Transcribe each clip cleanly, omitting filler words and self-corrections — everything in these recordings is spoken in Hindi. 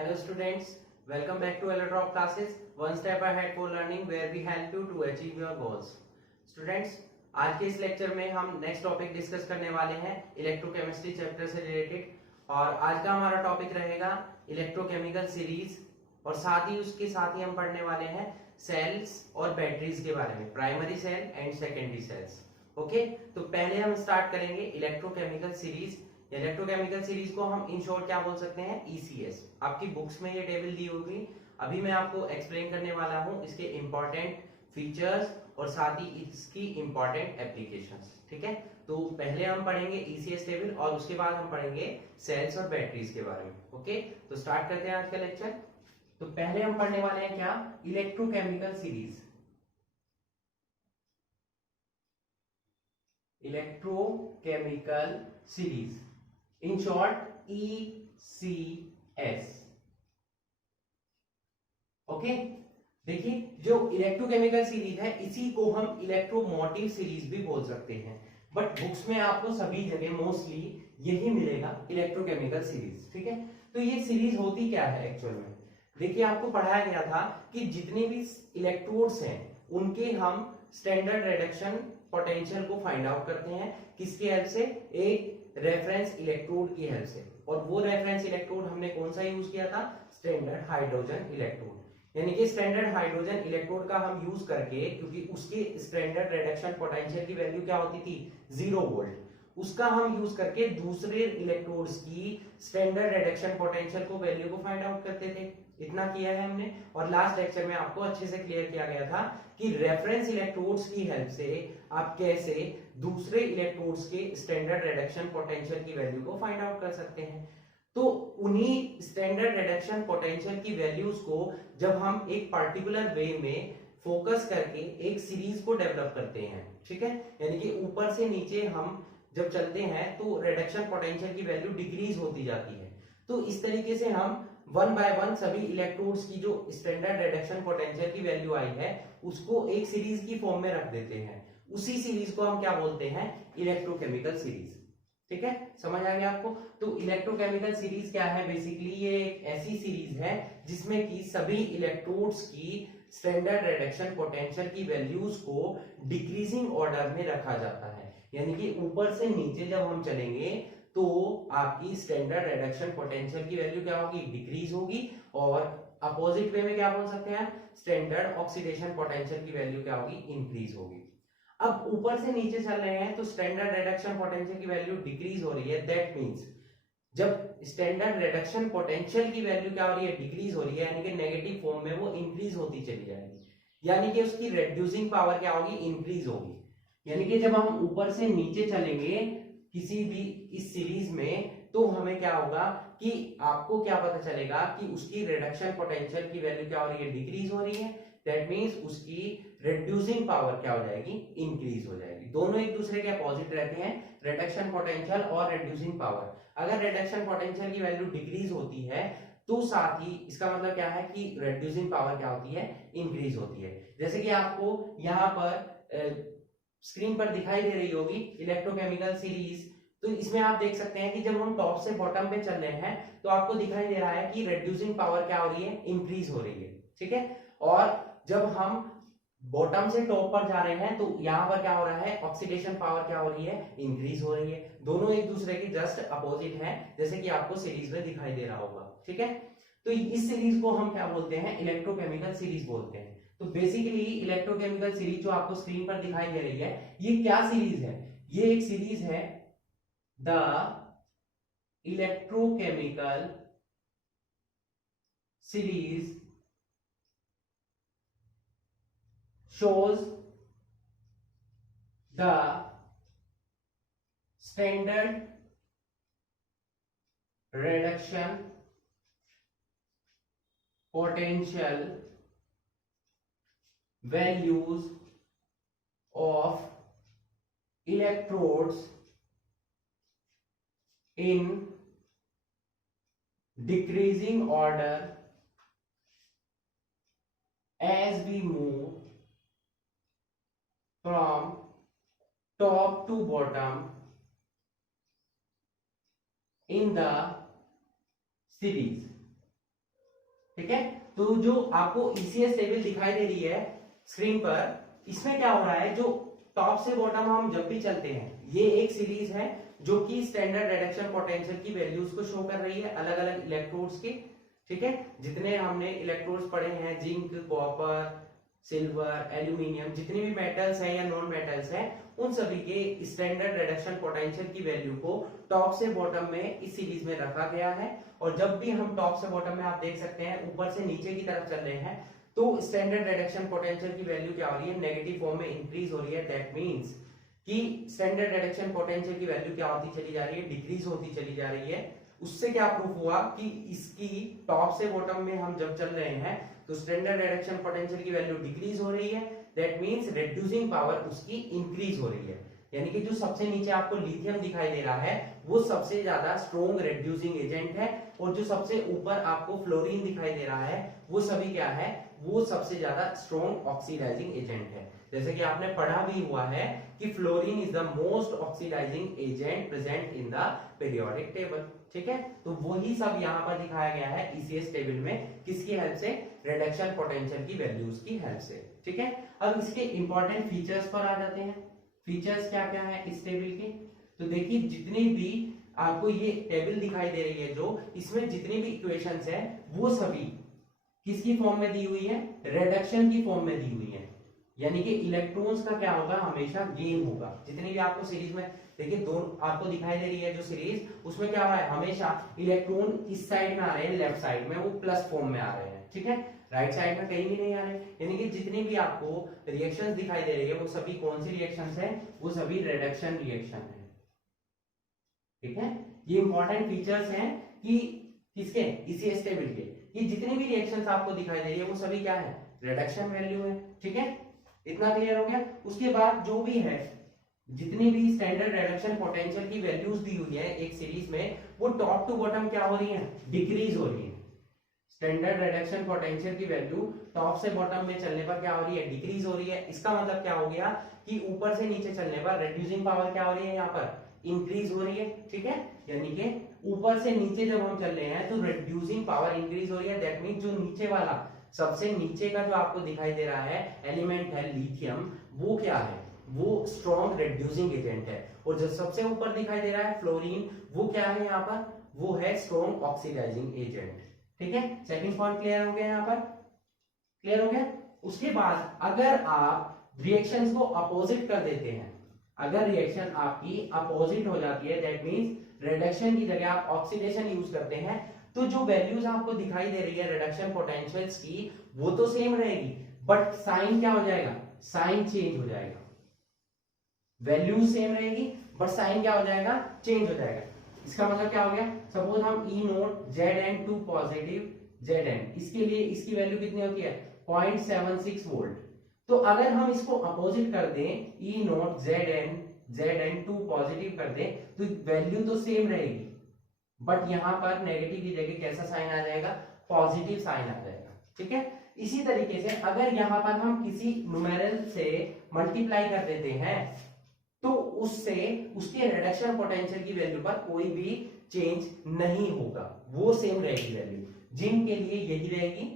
Hello students, welcome back to Electrop classes, one step ahead for learning where we help you to achieve your goals. Students, आज के इस लेक्चर में हम नेक्स्ट टॉपिक डिस्कस करने वाले हैं इलेक्ट्रोकेमिस्ट्री चैप्टर से रिलेटेड। और आज का हमारा टॉपिक रहेगा इलेक्ट्रोकेमिकल सीरीज और साथ ही हम पढ़ने वाले हैं सेल्स और बैटरीज के बारे में, primary cell and secondary cells. Okay, तो पहले हम स्टार्ट करेंगे इलेक्ट्रोकेमिकल सीरीज। इलेक्ट्रोकेमिकल सीरीज को हम इन शॉर्ट क्या बोल सकते हैं, ईसीएस। आपकी बुक्स में ये टेबल दी होगी, अभी मैं आपको एक्सप्लेन करने वाला हूं इसके इंपॉर्टेंट फीचर्स और साथ ही इसकी इंपॉर्टेंट एप्लीकेशंस। ठीक है, तो पहले हम पढ़ेंगे ईसीएस टेबल और उसके बाद हम पढ़ेंगे सेल्स और बैटरीज के बारे में। ओके, तो स्टार्ट करते हैं आज का लेक्चर। तो पहले हम पढ़ने वाले हैं क्या, electrochemical series. Electrochemical series, in short ECS। Okay, देखिए जो इलेक्ट्रोकेमिकल सीरीज है इसी को हम इलेक्ट्रोमोटिव सीरीज भी बोल सकते हैं, बट बुक्स में आपको सभी जगह मोस्टली यही मिलेगा, इलेक्ट्रोकेमिकल सीरीज। ठीक है, तो ये सीरीज होती क्या है एक्चुअल में। देखिए आपको पढ़ाया गया था कि जितने भी इलेक्ट्रोड्स हैं उनके हम स्टैंडर्ड रिडक्शन पोटेंशियल को फाइंड आउट करते हैं, किसकी हेल्प से, एक रेफरेंस इलेक्ट्रोड की हेल्प से। और वो रेफरेंस इलेक्ट्रोड हमने कौन सा यूज किया था, स्टैंडर्ड हाइड्रोजन इलेक्ट्रोड। यानी कि स्टैंडर्ड हाइड्रोजन इलेक्ट्रोड का हम यूज करके, क्योंकि उसकी स्टैंडर्ड रिडक्शन पोटेंशियल की वैल्यू क्या होती थी, 0 वोल्ट, उसका हम यूज करके दूसरे इलेक्ट्रोड्स की स्टैंडर्ड रिडक्शन पोटेंशियल को वैल्यू को फाइंड आउट करते थे। इतना किया है हमने। और लास्ट लेक्चर में आपको अच्छे से क्लियर किया गया था कि रेफरेंस इलेक्ट्रोड्स की हेल्प से आप कैसे दूसरे इलेक्ट्रोड्स के स्टैंडर्ड रिडक्शन पोटेंशियल की वैल्यू को फाइंड आउट कर सकते हैं। तो उन्हीं स्टैंडर्ड रिडक्शन पोटेंशियल की वैल्यूज को जब हम एक पर्टिकुलर वे में फोकस करके एक सीरीज को डेवलप करते हैं, ठीक है, यानी कि ऊपर से नीचे हम जब चलते हैं तो रिडक्शन पोटेंशियल की वैल्यू डिक्रीज होती जाती है। तो इस तरीके से हम वन बाय वन सभी इलेक्ट्रोड्स की जो स्टैंडर्ड रिडक्शन पोटेंशियल की वैल्यू आई है उसको एक सीरीज की फॉर्म में रख देते हैं। उसी सीरीज को हम क्या बोलते हैं, इलेक्ट्रोकेमिकल सीरीज। ठीक है, समझ आ गया आपको। तो इलेक्ट्रोकेमिकल सीरीज क्या है, बेसिकली ये एक ऐसी सीरीज है जिसमें कि सभी इलेक्ट्रोड्स की स्टैंडर्ड रिडक्शन पोटेंशियल की वैल्यूज को डिक्रीजिंग ऑर्डर में रखा जाता है। यानी कि ऊपर से नीचे जब हम चलेंगे तो आपकी स्टैंडर्ड रिडक्शन पोटेंशियल की वैल्यू क्या होगी, डिक्रीज होगी। और अपोजिट वे में क्या बोल सकते हैं, स्टैंडर्ड ऑक्सीडेशन पोटेंशियल की वैल्यू क्या होगी, इंक्रीज होगी। अब ऊपर से नीचे चल रहे हैं तो स्टैंडर्ड रिडक्शन पोटेंशियल की वैल्यू डिक्रीज हो रही है। दैट मींस जब स्टैंडर्ड रिडक्शन पोटेंशियल की वैल्यू क्या हो रही है, डिक्रीज हो रही है, यानी कि नेगेटिव फॉर्म में वो इंक्रीज होती चली जाएगी, यानी कि उसकी रिड्यूसिंग पावर क्या होगी, इंक्रीज होगी। यानी कि जब हम ऊपर से नीचे चलेंगे किसी भी इस सीरीज में तो हमें क्या होगा कि आपको क्या पता चलेगा कि उसकी रिडक्शन पोटेंशियल की वैल्यू क्या हो रही है, डिक्रीज हो रही है। दैट मींस उसकी रिड्यूसिंग पावर क्या हो जाएगी, इंक्रीज हो जाएगी। दोनों एक दूसरे के अपोजिट रहते हैं, रिडक्शन पोटेंशियल और रिड्यूसिंग पावर। अगर रिडक्शन पोटेंशियल की वैल्यू डिक्रीज होती है तो साथ ही इसका मतलब क्या है कि रिड्यूसिंग पावर क्या होती है, इंक्रीज होती है। जैसे कि आपको यहाँ पर स्क्रीन पर दिखाई दे रही होगी इलेक्ट्रोकेमिकल सीरीज। तो इसमें आप देख सकते हैं कि जब हम टॉप से बॉटम पे चल रहे हैं तो आपको दिखाई दे रहा है कि रिड्यूसिंग पावर क्या हो रही है, इंक्रीज हो रही है। ठीक है, और जब हम बॉटम से टॉप पर जा रहे हैं तो यहां पर क्या हो रहा है, ऑक्सीडेशन पावर क्या हो रही है, इंक्रीज हो रही है। दोनों एक दूसरे के जस्ट अपोजिट हैं, जैसे कि आपको सीरीज में दिखाई दे रहा होगा। ठीक है, तो इस सीरीज को हम क्या बोलते हैं, इलेक्ट्रोकेमिकल सीरीज बोलते हैं। तो बेसिकली इलेक्ट्रोकेमिकल सीरीज जो आपको स्क्रीन पर दिखाई दे रही है, ये क्या सीरीज है, ये एक सीरीज है the electrochemical series shows the standard reduction potential values of electrodes in decreasing order as we move from top to bottom in the series. ठीक है। तो जो आपको ईसीएस टेबल दिखाई दे रही है स्क्रीन पर, इसमें क्या हो रहा है, जो टॉप से बॉटम हम जब भी चलते हैं, ये एक सीरीज है जो कि स्टैंडर्ड रिडक्शन पोटेंशियल की वैल्यूज को शो कर रही है अलग अलग इलेक्ट्रोड्स की। ठीक है, जितने हमने इलेक्ट्रोड्स पढ़े हैं, जिंक, कॉपर, सिल्वर, एल्यूमिनियम, जितने भी मेटल्स हैं या नॉन मेटल्स हैं, उन सभी के स्टैंडर्ड रिडक्शन पोटेंशियल की वैल्यू को टॉप से बॉटम में इस सीरीज में रखा गया है। और जब भी हम टॉप से बॉटम में, आप देख सकते हैं ऊपर से नीचे की तरफ चल रहे हैं, तो स्टैंडर्ड रिडक्शन पोटेंशियल की वैल्यू क्या हो रही है, नेगेटिव फॉर्म में इंक्रीज हो रही है। दैट मींस कि स्टैंडर्ड रिडक्शन पोटेंशियल की वैल्यू क्या होती चली जा रही है, डिक्रीज होती चली जा रही है। उससे क्या प्रूफ हुआ कि इसकी टॉप से बॉटम में हम जब चल रहे हैं तो स्टैंडर्ड रिडक्शन पोटेंशियल की वैल्यू डिक्रीज हो रही है। दैट मींस रिड्यूसिंग पावर उसकी इंक्रीज हो रही है। यानी कि जो सबसे नीचे आपको लिथियम दिखाई दे रहा है वो सबसे ज्यादा स्ट्रॉन्ग रिड्यूसिंग एजेंट है, और जो सबसे ऊपर आपको फ्लोरीन दिखाई दे रहा है वो सभी क्या है, वो सबसे ज्यादा स्ट्रॉन्ग ऑक्सीडाइजिंग एजेंट है। जैसे कि आपने पढ़ा भी हुआ है कि fluorine is the most oxidising agent present in the periodic table. ठीक है, तो वही सब यहाँ पर दिखाया गया है ईसीएस टेबल में, किसकी हेल्प से, रिडक्शन पोटेंशियल की वैल्यूज की हेल्प से। ठीक है, अब इसके इंपॉर्टेंट फीचर्स पर आ जाते हैं। फीचर्स क्या क्या है इस टेबल के, तो देखिए जितनी भी आपको ये टेबल दिखाई दे रही है, जो इसमें जितनी भी इक्वेशंस है वो सभी किसकी फॉर्म में दी हुई है, रिडक्शन की फॉर्म में दी हुई है। यानी कि इलेक्ट्रॉन्स का क्या होगा, हमेशा गेन होगा। जितनी भी आपको सीरीज में देखिए दो आपको दिखाई दे रही है जो सीरीज, उसमें क्या हो रहा है, हमेशा इलेक्ट्रॉन किस साइड में आ रहे हैं, लेफ्ट साइड में, वो प्लस फॉर्म में आ रहे हैं। ठीक है, राइट साइड में कहीं भी नहीं आ रहे। यानी कि जितनी भी आपको रिएक्शंस दिखाई दे रही है वो सभी कौन सी रिएक्शंस है, वो सभी रिडक्शन रिएक्शन है। ठीक है, ये इंपॉर्टेंट फीचर्स हैं कि किसके, ईसीएस टेबल के, कि जितनी भी रिएक्शंस आपको दिखाई दे रही है वो सभी क्या है, रिडक्शन वैल्यू है। ठीक है, इतना क्लियर हो गया। उसके बाद जो भी है, जितनी भी स्टैंडर्ड रिडक्शन पोटेंशियल की वैल्यूज दी हुई है एक सीरीज में, वो टॉप टू बॉटम क्या हो रही है, डिक्रीज हो रही है। स्टैंडर्ड रिडक्शन पोटेंशियल की वैल्यू टॉप से बॉटम में चलने पर क्या हो रही है, डिक्रीज हो रही है। इसका मतलब क्या हो गया कि ऊपर से नीचे चलने पर रिड्यूसिंग पावर क्या हो रही है, यहाँ पर इंक्रीज हो रही है। ठीक है, यानी कि ऊपर से नीचे जब हम चल रहे हैं तो रिड्यूसिंग पावर इंक्रीज हो रही है। दैट मींस जो नीचे वाला, सबसे नीचे का जो आपको दिखाई दे रहा है एलिमेंट है लिथियम, वो क्या है, वो स्ट्रॉन्ग रिड्यूसिंग एजेंट है। और जो सबसे ऊपर दिखाई दे रहा है फ्लोरीन, वो क्या है यहाँ पर, वो है स्ट्रॉन्ग ऑक्सीडाइजिंग एजेंट। ठीक है, सेकंड पॉइंट क्लियर हो गया, यहाँ पर क्लियर हो गया। उसके बाद अगर आप रिएक्शंस को अपोजिट कर देते हैं, अगर रिएक्शन आपकी अपोजिट हो जाती है, दैट मींस रिडक्शन की जगह आप ऑक्सीडेशन यूज करते हैं, तो जो वैल्यूज आपको दिखाई दे रही है रिडक्शन पोटेंशियल्स की, वो तो सेम रहेगी, बट साइन क्या हो जाएगा, साइन चेंज हो जाएगा। वैल्यू सेम रहेगी बट साइन क्या हो जाएगा, चेंज हो जाएगा। इसका मतलब क्या हो गया, सपोज हम E naught Z two positive Z N, इसके लिए इसकी वैल्यू कितनी होती है, 0.76 वोल्ट। तो अगर हम इसको अपोजिट कर दें, E naught Z N two positive कर दें, तो वैल्यू तो सेम रहेगी, बट यहां पर नेगेटिव की जगह कैसा साइन आ जाएगा, पॉजिटिव साइन आ जाएगा। ठीक है, इसी तरीके से अगर यहां पर हम किसी न्यूमेरल से मल्टीप्लाई कर देते हैं, तो उससे उसके रिडक्शन पोटेंशियल की वैल्यू पर कोई भी चेंज नहीं होगा, वो सेम रहेगी वैल्यू। जिन के लिए यही रहेगी,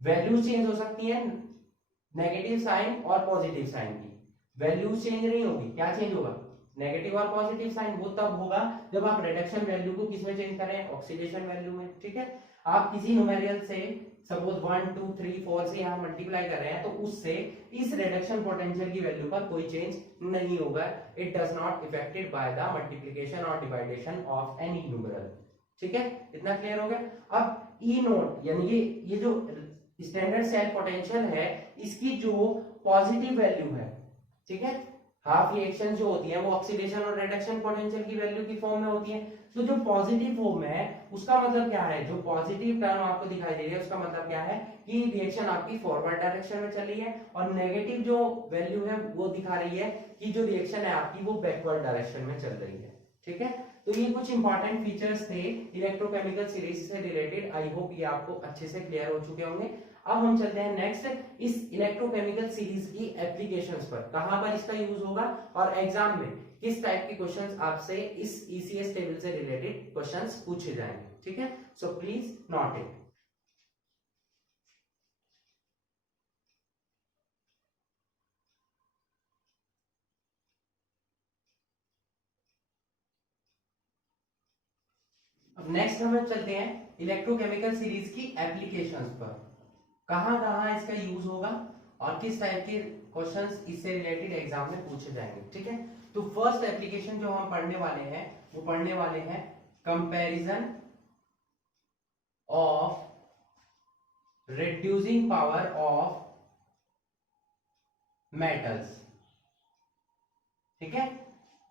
वैल्यू चेंज हो सकती है नेगेटिव साइन और पॉजिटिव साइन की, वैल्यू चेंज नहीं होगी। क्या चेंज होगा, नेगेटिव और पॉजिटिव साइन। वो तब होगा जब आप रिडक्शन वैल्यू को किसमें चेंज करें, ऑक्सीडेशन वैल्यू में। ठीक है, आप किसी न्यूमेरियल से सपोज 1 2 3 4 से यहां मल्टीप्लाई कर रहे हैं, तो उससे इस रिडक्शन पोटेंशियल की वैल्यू पर कोई चेंज नहीं होगा। It does not affected by the multiplication और डिवाइडेशन ऑफ एनी न्यूमेरल। ठीक है, इतना क्लियर हो गया। अब ई नोट यानी ये जो स्टैंडर्ड सेल पोटेंशियल है, इसकी जो पॉजिटिव वैल्यू है, ठीक है, हाफ रिएक्शन जो होती है वो ऑक्सीडेशन और रिडक्शन पोटेंशियल की वैल्यू की फॉर्म में होती है। तो जो पॉजिटिव फॉर्म है उसका मतलब क्या है, जो पॉजिटिव टर्म आपको दिखाई दे रही है उसका मतलब क्या है कि रिएक्शन आपकी फॉरवर्ड डायरेक्शन में चल रही है, और नेगेटिव जो वैल्यू है वो दिखा रही है कि जो रिएक्शन है आपकी वो बैकवर्ड डायरेक्शन में चल रही है। ठीक है, तो ये कुछ इंपॉर्टेंट फीचर्स थे इलेक्ट्रोकेमिकल सीरीज से रिलेटेड। आई होप ये आपको अच्छे से क्लियर हो चुके होंगे। अब हम चलते हैं नेक्स्ट, इस इलेक्ट्रोकेमिकल सीरीज की एप्लीकेशंस पर, कहां पर इसका यूज होगा और एग्जाम में किस टाइप के क्वेश्चंस आपसे इस ईसीएस टेबल से रिलेटेड क्वेश्चंस पूछे जाएंगे। ठीक है, so please note it. Next हम चलते हैं इलेक्ट्रोकेमिकल सीरीज की एप्लीकेशंस पर, कहां कहां इसका यूज होगा और किस टाइप के क्वेश्चंस इससे रिलेटेड एग्जाम में पूछे जाएंगे। ठीक है, तो फर्स्ट एप्लीकेशन जो हम पढ़ने वाले हैं वो पढ़ने वाले हैं comparison of reducing power of metals। ठीक है,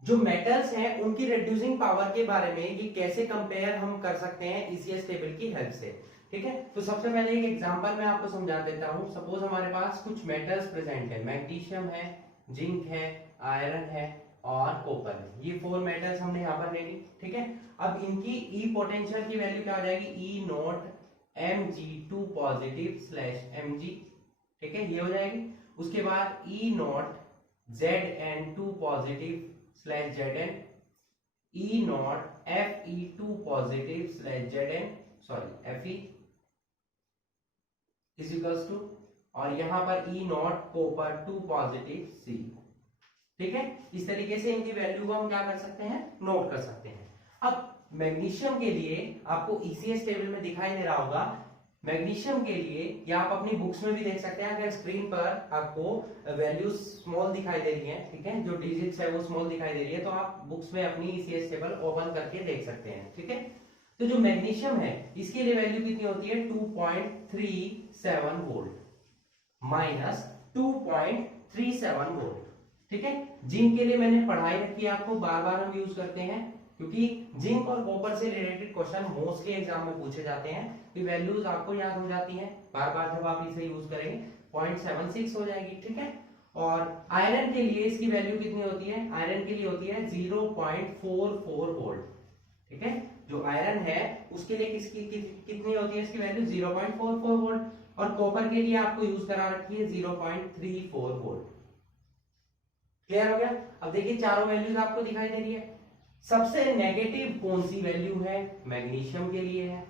जो मेटल्स हैं उनकी रिड्यूसिंग पावर के बारे में ये कैसे कंपेयर हम कर सकते हैं ईसीएस टेबल की हेल्प से। ठीक है, तो सबसे पहले एक एग्जांपल मैं आपको समझा देता हूं। सपोज हमारे पास कुछ मेटल्स प्रेजेंट है, मैग्नीशियम है, जिंक है, आयरन है और कॉपर है। ये 4 मेटल्स हमने यहाँ पर ले ली। ठीक है, अब इनकी ई पोटेंशियल की वैल्यू क्या हो जाएगी, E naught Mg2 positive slash Mg। ठीक है, ये हो जाएगी। उसके बाद E naught Zn2 positive slash Zn, E naught Fe2 positive slash Zn, sorry Fe is equals to, और यहां पर E naught copper 2 positive C। ठीक है, इस तरीके से इनकी वैल्यू को हम क्या कर सकते हैं, नोट कर सकते हैं। अब मैग्नीशियम के लिए आपको ईसीएस टेबल में दिखाई दे रहा होगा, मैग्नीशियम के लिए या आप अपनी बुक्स में भी देख सकते हैं, अगर स्क्रीन पर आपको वैल्यूज स्मॉल दिखाई दे रही हैं, ठीक है, जो डिजिट्स है वो स्मॉल दिखाई दे रही है, तो आप बुक्स में अपनी ईसीएस टेबल ओपन करके देख सकते हैं। ठीक है, तो जो मैग्नीशियम है इसके लिए वैल्यू कितनी होती है, 2.37 वोल्ट माइनस 2.37 वोल्ट। ठीक है, जिंक के लिए मैंने पढ़ाई रखी है आपको, बार बार हम यूज करते हैं क्योंकि जिंक और कॉपर से रिलेटेड क्वेश्चन मोस्टली एग्जाम में पूछे जाते हैं, कि वैल्यूज आपको याद हो जाती हैं बार बार जब आप इसे यूज करेंगे, 0.76 हो जाएगी। ठीक है, और आयरन के लिए इसकी वैल्यू कितनी होती है, आयरन के लिए होती है 0.44 वोल्ट। ठीक है, जो आयरन है उसके लिए कितनी होती है इसकी वैल्यू, 0.44 वोल्ट, और कॉपर के लिए आपको यूज करा रखी है 0.34 वोल्ट। क्लियर हो गया। अब देखिए चारों वैल्यूज आपको दिखाई दे रही है। सबसे नेगेटिव कौन सी वैल्यू है, मैग्नीशियम के लिए है।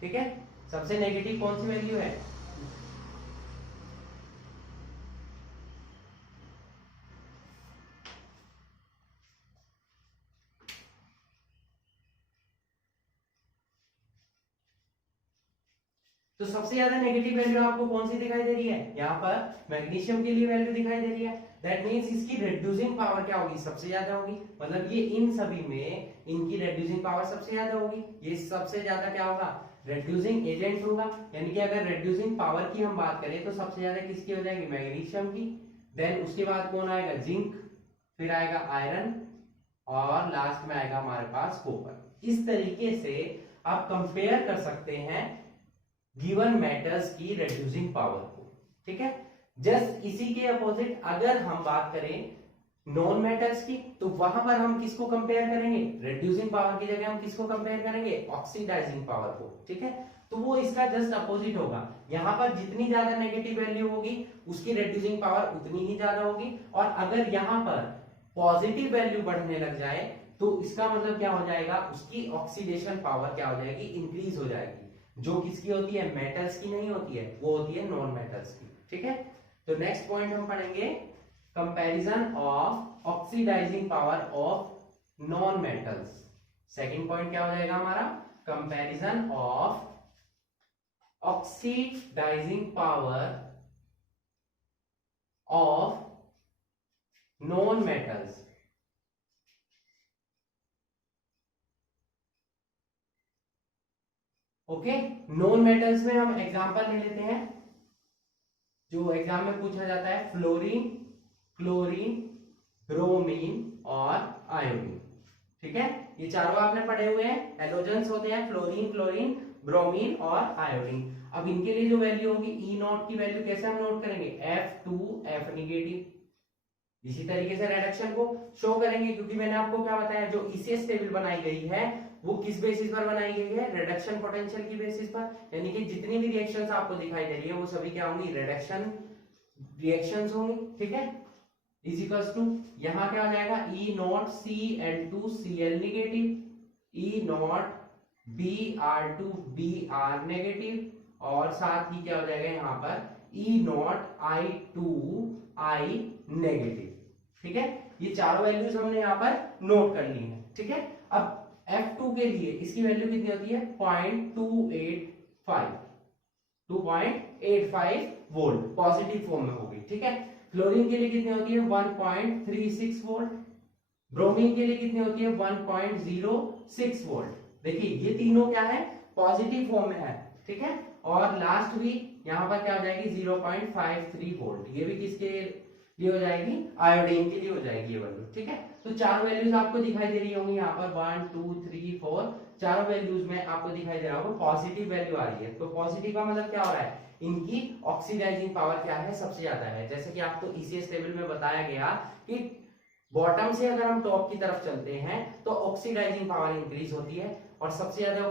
ठीक है, सबसे नेगेटिव कौन सी वैल्यू है, तो सबसे ज्यादा नेगेटिव वैल्यू आपको कौन सी दिखाई दे रही है, यहाँ पर मैग्नीशियम के लिए वैल्यू दिखाई दे रही है। दैट मींस इसकी रिड्यूसिंग पावर क्या होगी, सबसे ज्यादा होगी। मतलब ये इन सभी में इनकी रिड्यूसिंग पावर सबसे ज्यादा होगी। ये सबसे ज्यादा क्या होगा, रिड्यूसिंग एजेंट होगा। यानी कि अगर रिड्यूसिंग पावर की हम बात करें तो सबसे ज्यादा किसकी हो जाएगी, मैग्नीशियम की। देन उसके बाद कौन आएगा, जिंक, फिर आएगा आयरन, और लास्ट में आएगा हमारे पास कॉपर। इस तरीके से आप कंपेयर कर सकते हैं गिवन मेटल्स की रिड्यूसिंग पावर को। ठीक है, जस्ट इसी के अपोजिट अगर हम बात करें नॉन मेटल्स की, तो वहां पर हम किसको कंपेयर करेंगे, रिड्यूसिंग पावर की जगह हम किसको कंपेयर करेंगे, ऑक्सीडाइजिंग पावर को। ठीक है, तो वो इसका जस्ट अपोजिट होगा। यहां पर जितनी ज्यादा नेगेटिव वैल्यू होगी उसकी रिड्यूसिंग पावर उतनी ही ज्यादा होगी, और अगर यहां पर पॉजिटिव वैल्यू बढ़ने लग जाए तो इसका मतलब क्या हो जाएगा, उसकी ऑक्सीडेशन पावर क्या हो जाएगी, इंक्रीज हो जाएगी, जो किसकी होती है, मेटल्स की नहीं होती है, वो होती है नॉन मेटल्स की। ठीक है, तो नेक्स्ट पॉइंट हम पढ़ेंगे comparison of oxidising power of non metals. Second point क्या हो जाएगा हमारा, comparison of oxidising power of non metals. Okay, non metals में हम एग्जांपल ले लेते हैं जो एग्जाम में पूछा जाता है, फ्लोरीन, क्लोरीन, ब्रोमीन और आयोडीन। ठीक है, ये चारों आपने पढ़े हुए हैं, हेलोजेंस होते हैं, फ्लोरीन, क्लोरीन, ब्रोमीन और आयोडीन। अब इनके लिए जो वैल्यू होगी, ई नॉट की वैल्यू कैसे हम नोट करेंगे, F2F नेगेटिव। इसी तरीके से रिडक्शन को शो करेंगे, क्योंकि मैंने आपको क्या बताया, जो ईसीएस टेबल बनाई गई है वो किस बेसिस पर बनाई गई है, रिडक्शन पोटेंशियल की बेसिस पर। यानी कि जितनी भी रिएक्शंस आपको दिखाई दे रही है वो सभी क्या होंगी, रिडक्शन रिएक्शंस होंगी। ठीक है, इज इक्वल्स टू, यहां क्या हो जाएगा, E naught Cl2Cl negative, E naught Br2Br negative, और साथ ही क्या हो जाएगा यहाँ पर ई नॉट I2I नेगेटिव। ठीक है, ये चारों वैल्यूज हमने यहाँ पर नोट कर ली है। ठीक है, अब F2 के लिए इसकी वैल्यू कितनी होती है 2.85 वोल्ट, पॉजिटिव फॉर्म में होगी, ठीक है। क्लोरीन के लिए कितनी होती है 1.36 वोल्ट, ब्रोमीन के लिए कितनी होती है 1.06 वोल्ट। देखिए ये तीनों क्या है, पॉजिटिव फॉर्म में है, ठीक है। और लास्ट भी यहाँ पर क्या हो जाएगी 0.53 वोल्ट, ये भी किसके लिए हो जाएगी, आयोडीन के लिए हो जाएगी ये वैल्यू, ठीक है। तो चार वैल्यूज आपको दिखाई दे रही होंगी यहाँ पर 1 2 3 4, चारों वैल्यूज में आपको दिखाई दे रहा होगा पॉजिटिव वैल्यू आ रही है। तो पॉजिटिव का मतलब क्या हो रहा है, इनकी ऑक्सीडाइजिंग पावर क्या है, सबसे ज्यादा है। जैसे कि आपको ईसीएस टेबल में बताया गया कि बॉटम से अगर हम टॉप की तरफ चलते हैं तो ऑक्सीडाइजिंग पावर इंक्रीज होती है, और सबसे ज्यादा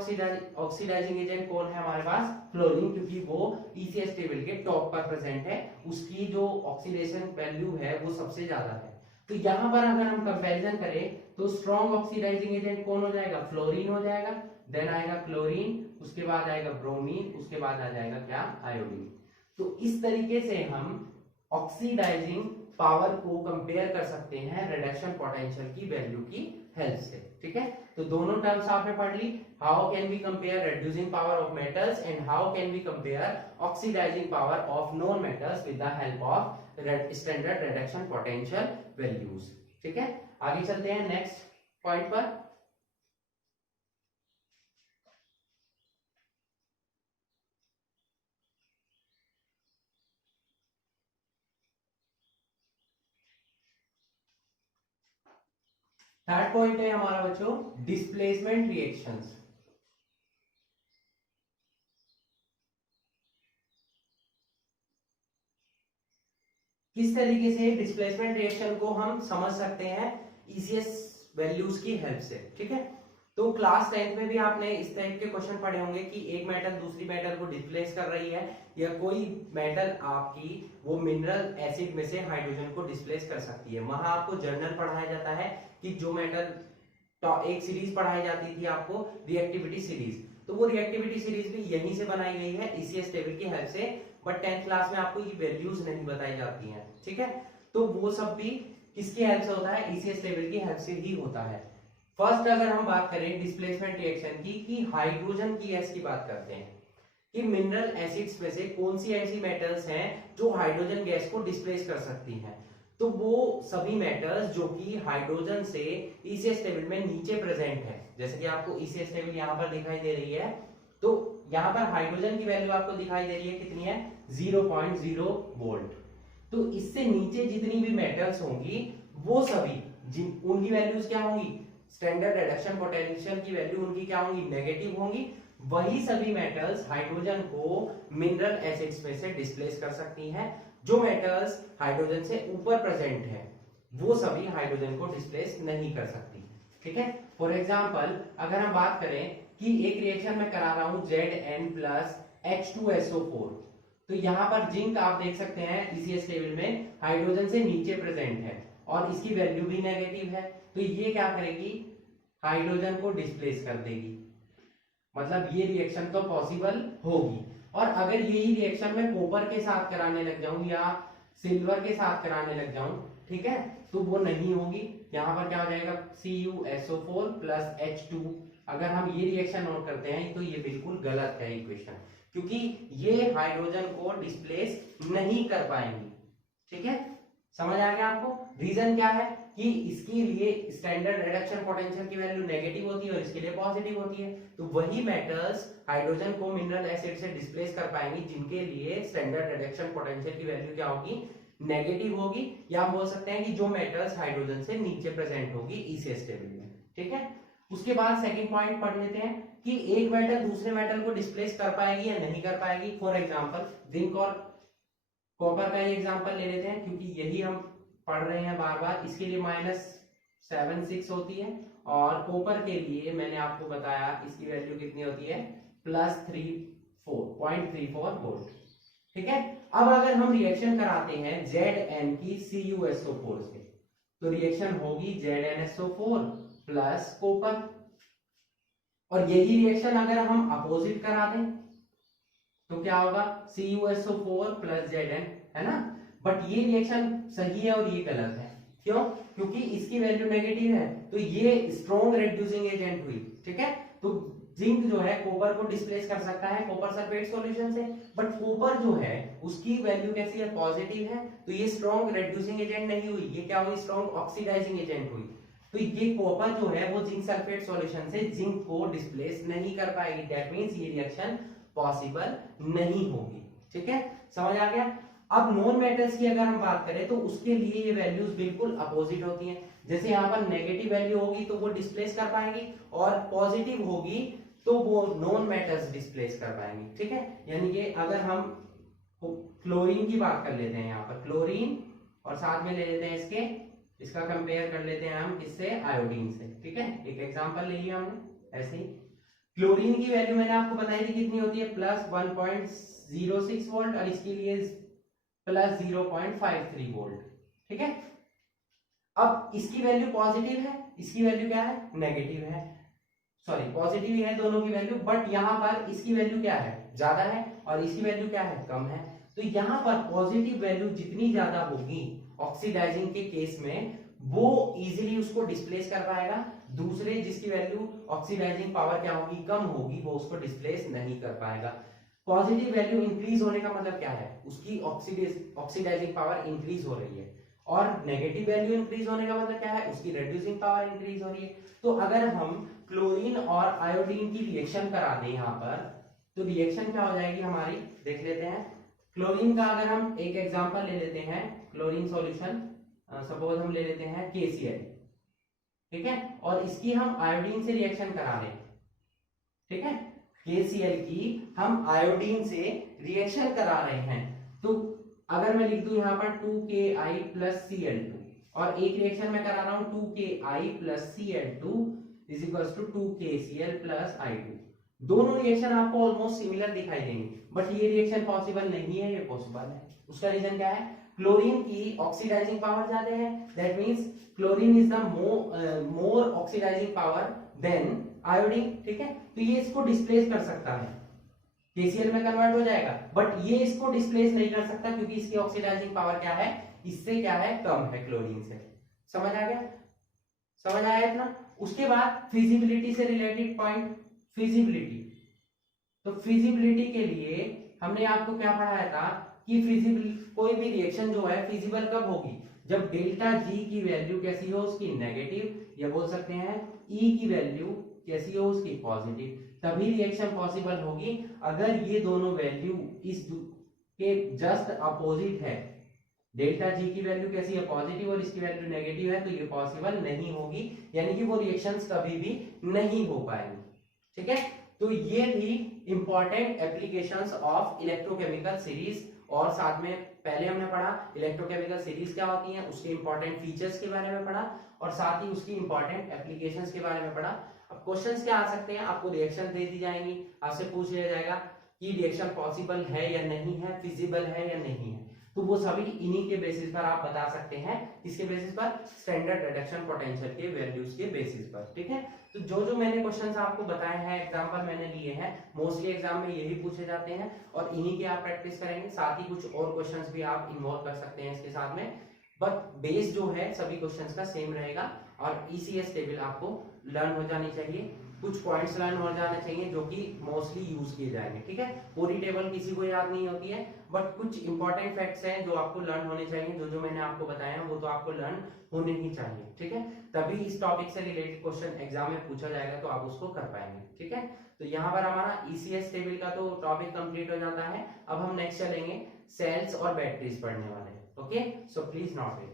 ऑक्सीडाइजिंग एजेंट कौन है हमारे पास, क्लोरीन, क्योंकि वो ईसीएस टेबल के टॉप पर प्रेजेंट है, उसकी जो ऑक्सीडेशन वैल्यू है वो सबसे ज्यादा है। तो यहाँ पर अगर हम कंपैरिजन करें तो स्ट्रॉन्ग ऑक्सीडाइजिंग एजेंट कौन हो जाएगा, फ्लोरीन हो जाएगा, देन आएगा क्लोरीन, उसके बाद आएगा ब्रोमीन, उसके बाद आ जाएगा क्या, आयोडीन। तो इस तरीके से हम ऑक्सीडाइजिंग पावर को कंपेयर कर सकते हैं रिडक्शन पोटेंशियल की वैल्यू की हेल्प से, ठीक है। तो दोनों टर्म्स आपने पढ़ ली, how can we compare reducing power of metals and how can we compare oxidising power of non metals with the help of standard reduction potential values, ठीक है। आगे चलते हैं नेक्स्ट पॉइंट पर। थर्ड पॉइंट है हमारा बच्चों डिस्प्लेसमेंट रिएक्शंस। किस तरीके से डिस्प्लेसमेंट रिएक्शन को हम समझ सकते हैं ईसीएस वैल्यूज की हेल्प से, ठीक है। तो क्लास 10th में भी आपने इस टाइप के क्वेश्चन पढ़े होंगे कि एक मेटल दूसरी मेटल को डिस्प्लेस कर रही है, या कोई मेटल आपकी वो मिनरल एसिड में से हाइड्रोजन को डिस्प्लेस कर सकती है। वहां आपको जर्नल पढ़ाया जाता है कि जो मेटल, तो एक सीरीज पढ़ाई जाती थी आपको रिएक्टिविटी सीरीज, तो वो रिएक्टिविटी सीरीज भी यहीं से बनाई गई है ईसीएस टेबल की हेल्प से, बट 10th क्लास में आपको ये वैल्यूज नहीं बताई जाती हैं, ठीक है। तो वो सब भी किसकी हेल्प से होता है, ईसीएस टेबल की हेल्प से ही होता है। फर्स्ट अगर हम बात करें डिस्प्लेसमेंट रिएक्शन की, कि हाइड्रोजन की गैस की बात करते हैं कि मिनरल एसिड्स में से कौन सी ऐसी मेटल्स हैं जो हाइड्रोजन गैस को डिस्प्लेस कर सकती हैं। तो वो सभी मेटल्स जो कि हाइड्रोजन से ईसीएस टेबल में नीचे प्रेजेंट है, जैसे कि आपको ईसीएस टेबल यहाँ पर दिखाई दे रही है, तो यहाँ पर हाइड्रोजन की वैल्यू आपको दिखाई दे रही है कितनी है 0.0 वोल्ट। तो इससे नीचे जितनी भी मेटल्स होंगी वो सभी उनकी वैल्यूज क्या होंगी, स्टैंडर्ड रिडक्शन पोटेंशियल की वैल्यू उनकी क्या होंगी, नेगेटिव होंगी। वही सभी मेटल्स हाइड्रोजन को मिनरल एसिड्स में से डिस्प्लेस कर सकती हैं। जो मेटल्स हाइड्रोजन से ऊपर प्रेजेंट है वो सभी हाइड्रोजन को डिस्प्लेस नहीं कर सकती, ठीक है। फॉर एग्जांपल अगर हम बात करें कि एक रिएक्शन में करा रहा हूं Zn+H2SO4, तो यहाँ पर जिंक आप देख सकते हैं ईसीएस टेबल में हाइड्रोजन से नीचे प्रेजेंट है और इसकी वैल्यू भी नेगेटिव है, तो ये क्या करेगी, हाइड्रोजन को डिस्प्लेस कर देगी, मतलब ये रिएक्शन तो पॉसिबल होगी। और अगर यही रिएक्शन मैं कॉपर के साथ कराने लग जाऊं या सिल्वर के साथ कराने लग जाऊं, ठीक है, तो वो नहीं होगी। यहाँ पर क्या हो जाएगा CuSO4+H2। अगर हम ये रिएक्शन नोट करते हैं तो ये बिल्कुल गलत है इक्वेशन, क्योंकि ये हाइड्रोजन को डिस्प्लेस नहीं कर पाएंगी, ठीक है। समझ आ गया आपको, रीजन क्या है कि इसके लिए स्टैंडर्ड रिडक्शन पोटेंशियल की वैल्यू नेगेटिव होती है और इसके लिए पॉजिटिव होती है। तो वही मेटल्स हाइड्रोजन को मिनरल एसिड से डिस्प्लेस कर पाएंगी जिनके लिए स्टैंडर्ड रिडक्शन पोटेंशियल की वैल्यू क्या होगी, नेगेटिव होगी, या हम बोल सकते हैं कि जो मेटल्स हाइड्रोजन से नीचे प्रेजेंट होगी ईसीएस टेबल में, ठीक है। उसके बाद सेकंड पॉइंट पढ़ लेते हैं कि एक मेटल दूसरे मेटल को डिस्प्लेस कर पाएगी या नहीं कर पाएगी। फॉर एग्जांपल जिंक और कॉपर का एग्जांपल ले लेते हैं, क्योंकि यही हम पढ़ रहे हैं बार बार। इसके लिए -76 होती है और कॉपर के लिए मैंने आपको बताया इसकी वैल्यू कितनी होती है +0.34 वोल्ट, ठीक है। अब अगर हम रिएक्शन कराते हैं Zn की CuSO4 से, तो रिएक्शन होगी ZnSO4 प्लस कॉपर, और यही रिएक्शन अगर हम अपोजिट करा दें तो क्या होगा CuSO4 + Zn, है ना। बट ये रिएक्शन सही है और ये गलत है, क्यों? क्योंकि इसकी वैल्यू नेगेटिव है, तो ये स्ट्रॉन्ग रिड्यूसिंग एजेंट हुई। ठीक है, तो जिंक जो है कॉपर को डिस्प्लेस कर सकता है कॉपर सल्फेट सॉल्यूशन से, बट कॉपर जो है उसकी वैल्यू कैसी है? पॉजिटिव है, तो ये स्ट्रॉन्ग रिड्यूसिंग एजेंट नहीं हुई, ये क्या हुई? स्ट्रॉन्ग ऑक्सीडाइजिंग एजेंट हुई। तो ये कॉपर जो है वो जिंक सल्फेट सॉल्यूशन से जिंक को डिस्प्लेस नहीं कर पाएगी, दैट मींस ये रिएक्शन पॉसिबल नहीं होगी। ठीक है, समझ आ गया? अब नॉन मेटल्स की अगर हम बात करें तो उसके लिए ये वैल्यूज बिल्कुल अपोजिट होती हैं। जैसे यहाँ पर नेगेटिव वैल्यू होगी तो वो डिस्प्लेस कर पाएंगी, और पॉजिटिव होगी तो वो नॉन मेटल्स डिस्प्लेस कर पाएंगी। ठीक है, यानी कि अगर हम क्लोरीन की बात कर लेते हैं, यहाँ पर क्लोरीन और साथ में ले लेते हैं इसका कंपेयर कर लेते हैं हम किससे? आयोडीन से। ठीक है, एक एग्जांपल ले लिया हमने ऐसे ही। क्लोरीन की वैल्यू मैंने आपको बताई थी कितनी होती है? प्लस 1.06 वोल्ट, और इसके लिए प्लस 0.53 वोल्ट। ठीक है, अब इसकी वैल्यू पॉजिटिव है, इसकी वैल्यू क्या है? नेगेटिव है, सॉरी पॉजिटिव ही है दोनों की वैल्यू, बट यहाँ पर इसकी वैल्यू क्या है? ज्यादा है, और इसकी वैल्यू क्या है? कम है। तो यहाँ पर पॉजिटिव वैल्यू जितनी ज्यादा होगी ऑक्सीडाइजिंग के केस में, वो इजीली उसको डिस्प्लेस कर पाएगा। दूसरे जिसकी वैल्यू ऑक्सीडाइजिंग पावर क्या होगी? कम होगी, वो उसको डिस्प्लेस नहीं कर पाएगा। पॉजिटिव वैल्यू इंक्रीज होने का मतलब क्या है? उसकी ऑक्सीडाइजिंग पावर इंक्रीज हो रही है, और नेगेटिव वैल्यू इंक्रीज होने का मतलब क्या है? उसकी रिड्यूसिंग पावर इंक्रीज हो रही है। तो अगर हम क्लोरीन और आयोडीन की रिएक्शन करा दें यहाँ पर, तो रिएक्शन क्या हो जाएगी हमारी? देख लेते हैं। क्लोरीन का अगर हम एक एग्जांपल ले लेते हैं, क्लोरीन सॉल्यूशन सपोज हम ले लेते हैं KCl। ठीक है, और इसकी हम आयोडीन से रिएक्शन करा रहे हैं। ठीक है, KCl की हम आयोडीन से रिएक्शन करा रहे हैं, तो अगर मैं लिख दूं यहाँ पर 2Ki प्लस Cl2, और एक रिएक्शन में करा रहा हूं 2Ki plus Cl2 is equals to 2KCl plus I2। दोनों रिएक्शन आपको ऑलमोस्ट सिमिलर दिखाई देंगे, बट ये रिएक्शन पॉसिबल नहीं है, ये पॉसिबल है। उसका रीजन क्या है? क्लोरीन की ऑक्सीडाइजिंग पावर ज्यादा है, that means chlorine is the more oxidising power than iodine. ठीक है, तो ये इसको डिस्प्लेस कर सकता है, KCl में कन्वर्ट हो जाएगा, बट ये इसको डिस्प्लेस नहीं कर सकता क्योंकि इसकी ऑक्सीडाइजिंग पावर क्या है? इससे क्या है? कम है क्लोरीन से। समझ आ गया? समझ आया इतना? उसके बाद फिजिबिलिटी से रिलेटेड पॉइंट, फिजिबिलिटी। तो फिजिबिलिटी के लिए हमने आपको क्या पढ़ाया था कि कोई भी रिएक्शन जो है फिजिबल कब होगी? जब डेल्टा G की वैल्यू कैसी हो? उसकी नेगेटिव, या बोल सकते हैं E की वैल्यू कैसी हो? उसकी पॉजिटिव, तभी रिएक्शन पॉसिबल होगी। अगर ये दोनों वैल्यू इस के जस्ट अपोजिट है, डेल्टा G की वैल्यू कैसी है? पॉजिटिव, और इसकी वैल्यू नेगेटिव है, तो ये पॉसिबल नहीं होगी, यानी कि वो रिएक्शंस कभी भी नहीं हो पाएंगी। ठीक है, तो ये थी important applications of electrochemical series, और साथ में पहले हमने पढ़ा इलेक्ट्रोकेमिकल सीरीज क्या होती हैं, उसके इंपॉर्टेंट फीचर्स के बारे में पढ़ा, और साथ ही उसकी इंपॉर्टेंट एप्लीकेशंस के बारे में पढ़ा। अब क्वेश्चंस क्या आ सकते हैं? आपको रिएक्शन दे दी जाएंगी, आपसे पूछ लिया जाएगा कि रिएक्शन पॉसिबल है या नहीं है, फिजिबल है या नहीं है, तो वो सभी इन्हीं के बेसिस पर आप बता सकते हैं। किसके बेसिस पर? स्टैंडर्ड रिडक्शन पोटेंशियल के वैल्यूज के बेसिस पर। ठीक है, तो जो मैंने क्वेश्चंस आपको बताए हैं, एग्जांपल मैंने लिए हैं, मोस्टली एग्जाम में यही पूछे जाते हैं, और इन्हीं की आप प्रैक्टिस करेंगे। साथ ही कुछ और क्वेश्चंस भी आप इन्वॉल्व कर सकते हैं इसके साथ में, बट बेस जो है सभी क्वेश्चंस का सेम रहेगा, और ECS टेबल आपको लर्न हो जानी चाहिए। कुछ पॉइंट्स लर्न हो जाने चाहिए जो कि मोस्टली यूज किए जाएंगे। ठीक है, पूरी टेबल किसी को याद नहीं होती है, बट कुछ इंपॉर्टेंट फैक्ट्स हैं जो आपको लर्न होने चाहिए। जो मैंने आपको बताया वो तो आपको लर्न होने ही चाहिए। ठीक है, तभी इस टॉपिक से रिलेटेड क्वेश्चन एग्जाम में पूछा जाएगा तो आप उसको कर पाएंगे। ठीक है, तो यहाँ पर हमारा ECS टेबल का तो टॉपिक कंप्लीट हो जाता है। अब हम नेक्स्ट चलेंगे सेल्स और बैटरीज पढ़ने वाले। Okay, so please note it.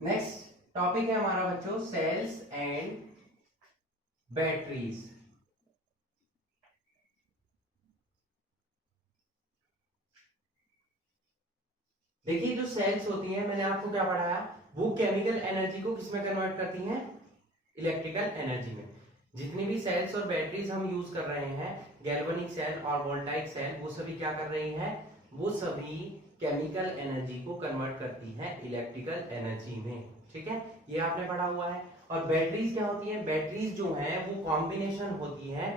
Next topic है हमारा बच्चों सेल्स एंड बैटरीज। देखिए जो सेल्स होती हैं, मैंने आपको क्या पढ़ाया, वो केमिकल एनर्जी को किसमें कन्वर्ट करती हैं? इलेक्ट्रिकल एनर्जी में। जितनी भी सेल्स और बैटरीज हम यूज कर रहे हैं, गैल्वेनिक सेल और वोल्टाइक सेल, वो सभी क्या कर रही हैं, वो सभी केमिकल एनर्जी को कन्वर्ट करती हैं इलेक्ट्रिकल एनर्जी में। ठीक है, ये आपने पढ़ा हुआ है। और बैटरीज क्या होती है, बैटरीज जो है वो कॉम्बिनेशन होती है